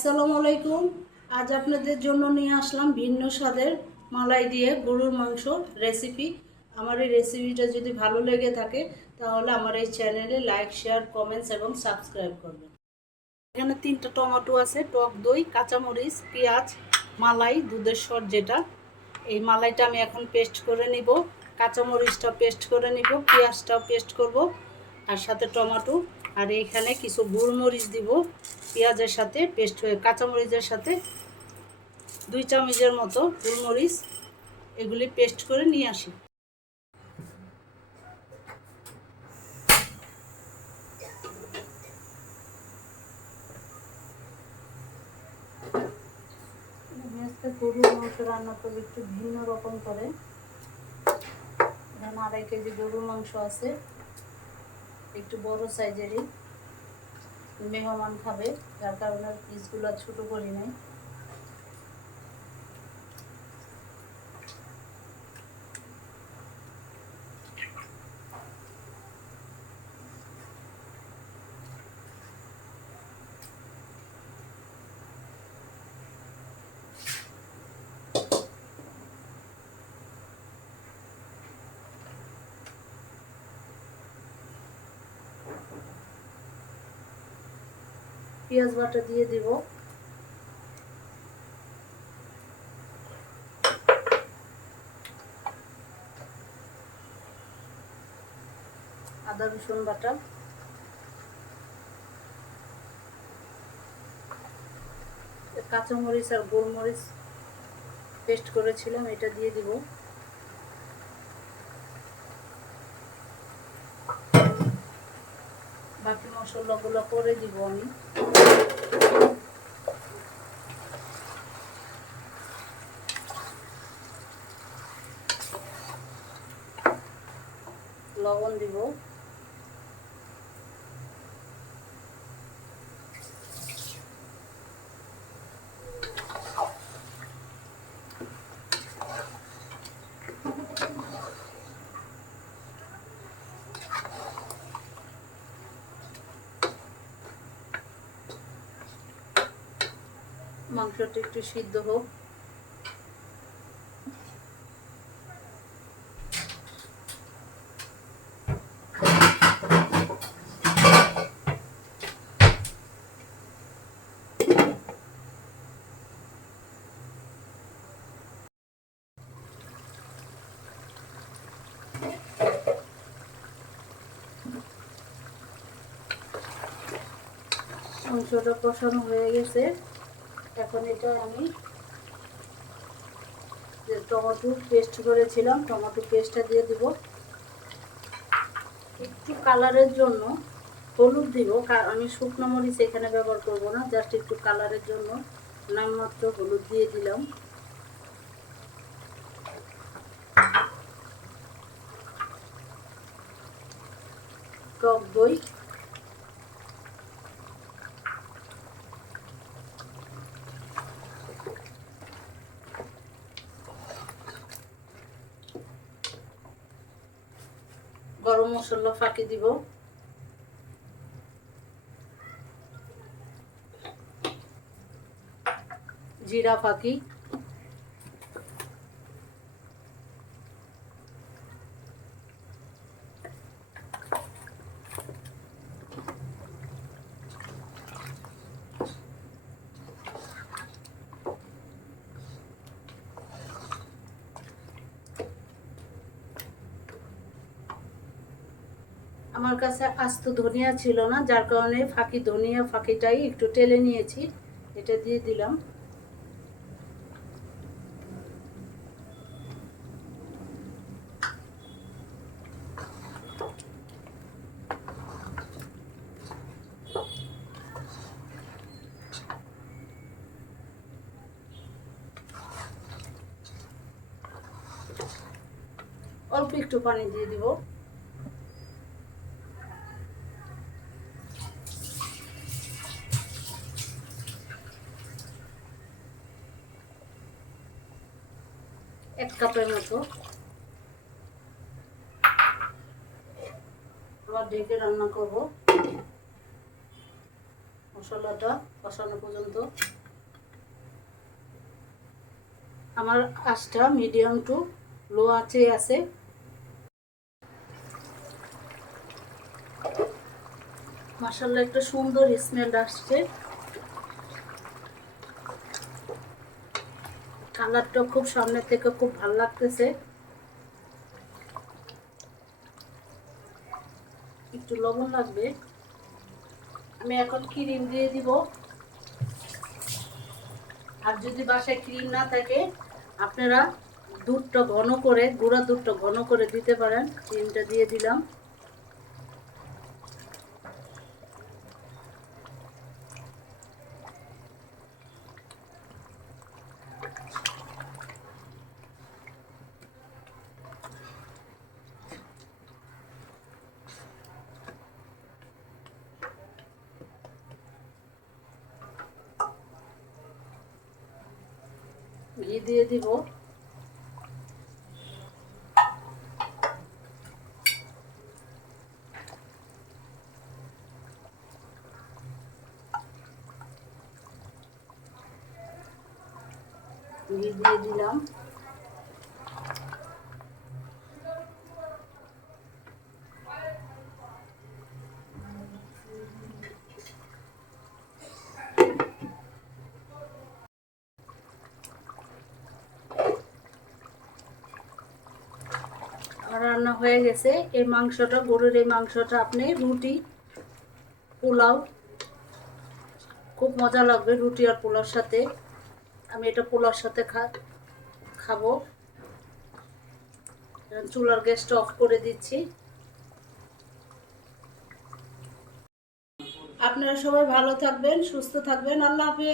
আসসালামু আলাইকুম। আজ আপনাদের জন্য নিয়ে আসলাম ভিন্ন স্বাদের মালাই দিয়ে গরুর মাংস রেসিপি আমার এই রেসিপিটা যদি ভালো লেগে থাকে, তাহলে আমার এই চ্যানেলে লাইক শেয়ার কমেন্টস এবং সাবস্ক্রাইব করবেন। এখানে তিনটা টমেটো আছে, টক দই, কাঁচামরিচ, পেঁয়াজ, মালাই, দুধের স্বর যেটা। এই মালাইটা আমি এখন পেস্ট করে নিব। কাঁচামরিচটা পেস্ট করে নিব, পেঁয়াজটাও পেস্ট করব, আর সাথে টমেটো। আর এইখানে কিছু গোলমরিচ দিব, পেঁয়াজের সাথে পেস্ট হয়ে, কাঁচামরিচের সাথে দুই চামচের মতো গোলমরিচ এগুলি পেস্ট করে নিয়ে আসি। গরুর মাংস রান্না করব একটু ভিন্ন রকম করে। আড়াই কেজি গরুর মাংস আছে। একটু বড় সাইজেরই মেহমান খাবে যার কারণে পিসগুলো ছোট করি নাই। পেঁয়াজ বাটা দিয়ে দিব। আদা, রসুন বাটা। কাঁচামরিচ আর গোলমরিচ পেস্ট করেছিলাম, এটা দিয়ে দিব। মশলাগুলো করে দিব আমি। লবণ দিব। মাংসটা একটু সিদ্ধ হোক। মাংসটা কষানো হয়ে গেছে। এখন এটা আমি যে টমেটো পেস্ট করেছিলাম, টমেটো পেস্টটা দিয়ে দিব। একটু কালারের জন্য হলুদ দিব আমি শুকনো মরিচ এখানে ব্যবহার করব না জাস্ট একটু কালারের জন্য নামমাত্র হলুদ দিয়ে দিলাম। টক দই। গরম মশলা ফাঁকি দিব। জিরা ফাঁকি। আমার কাছে আস্ত ধনিয়া ছিল না, যার কারণে ফাঁকি ধনিয়া ফাঁকিটাই একটু টেলে নিয়েছি, এটা দিয়ে দিলাম। অল্প একটু পানি দিয়ে দিব। এক কাপের মতো। আবার ডেকে রান্না করব। মশলাটা কষানো পর্যন্ত। আমার আঁচটা মিডিয়াম টু লো আঁচে আছে। মাসাল্লাহ একটা সুন্দর স্মেল আসছে। কালারটা খুব সামনে থেকে খুব ভালো লাগতেছে। একটু লবণ লাগবে। আমি এখন ক্রিম দিয়ে দিব। আর যদি বাসায় ক্রিম না থাকে, আপনারা দুধটা ঘন করে, গুঁড়া দুধটা ঘন করে দিতে পারেন। ক্রিমটা দিয়ে দিলাম। ঘি দিয়ে দিব। ঘি দিয়ে দিলাম আর রান্না হয়ে গেছে। এই মাংসটা, গরুর এই মাংসটা আপনি রুটি, পোলাও, খুব মজা লাগবে রুটি আর পোলাওর সাথে। আমি এটা পোলাওর সাথে খা, খাব। চুলার গ্যাসটা অফ করে দিচ্ছি। আপনারা সবাই ভালো থাকবেন, সুস্থ থাকবেন। আল্লাহ হাফিজ।